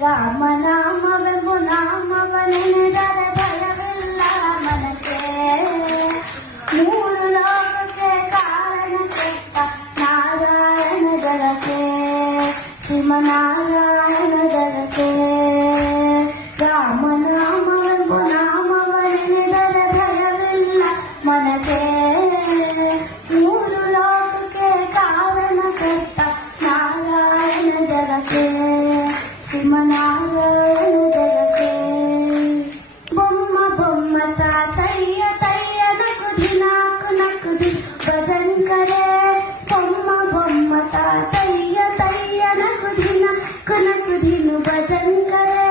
ರಾಮನಾಮವೆಂಬು ನಾಮವನೆನೆದರೆ ಭಯವಿಲ್ಲ ಮನಕ್ಕೆ. ಮೂರು ಲೋಕಕ್ಕೆ ಕಾರಣ ಕೆಟ್ಟ ನಾರಾಯಣ ಜಲಕ್ಕೆ, ಶ್ರೀಮನಾರಾಯಣ ಜಲಕ್ಕೆ. ರಾಮನಾಮವೆಂಬು ನಾಮವನೆನೆದರೆ ಭಯವಿಲ್ಲ ಮನಕ್ಕೆ. ಮೂರು ಲೋಕಕ್ಕೆ ಕಾರಣ ಕೆಟ್ಟ ನಾರಾಯಣ ಜಲಕ್ಕೆ, ಶ್ರೀಮನಾರಾಯಣ ಜಲಕ್ಕೆ. ಬೊಮ್ಮ ಬೊಮ್ಮ ತಾತಯ್ಯ ತಯ್ಯ ನಕುದಿ ನಾಕು ನಕುದಿ ಭಜನ್ ಕರೆ. ಬೊಮ್ಮ ಬೊಮ್ಮ ತಾತಯ್ಯ ತಯ್ಯ ನಕುದಿ ನಾಕು ನಕುದಿನು ಭಜನ್ ಕರೆ.